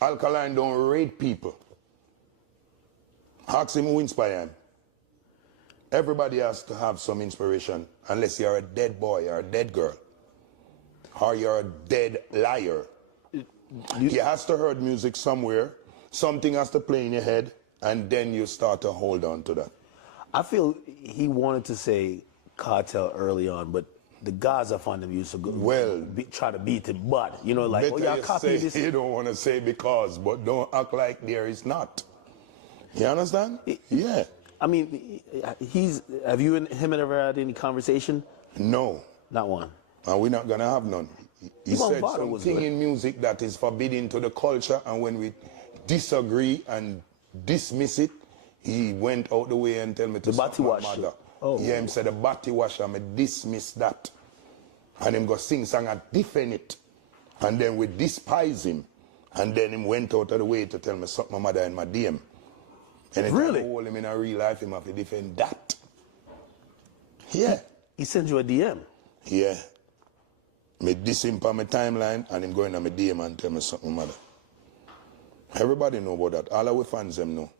Alkaline don't rate people. Ask him who inspire him. Everybody has to have some inspiration, unless you're a dead boy or a dead girl, or you're a dead liar. You has to heard music somewhere, something has to play in your head, and then you start to hold on to that. I feel he wanted to say cartel early on, but the Gaza Fund used to go, try to beat him, but you know, like, oh, y'all copy this. You don't want to say because, but don't act like there is not. You understand? Yeah. I mean, have you and him ever had any conversation? No. Not one. And we're not going to have none. He said something in music that is forbidden to the culture, and when we disagree and dismiss it, he went out the way and tell me to stop my mother. Oh. Yeah, him said the body washer, me dismiss that. And him go sing song and defend it. And then we despise him. And then him went out of the way to tell me suck my mother in my DM. And really? I hold him in a real life, him have to defend that. Yeah. He sent you a DM? Yeah. Me diss him on my timeline and him going on my DM and tell me suck my mother. Everybody know about that. All our fans them know.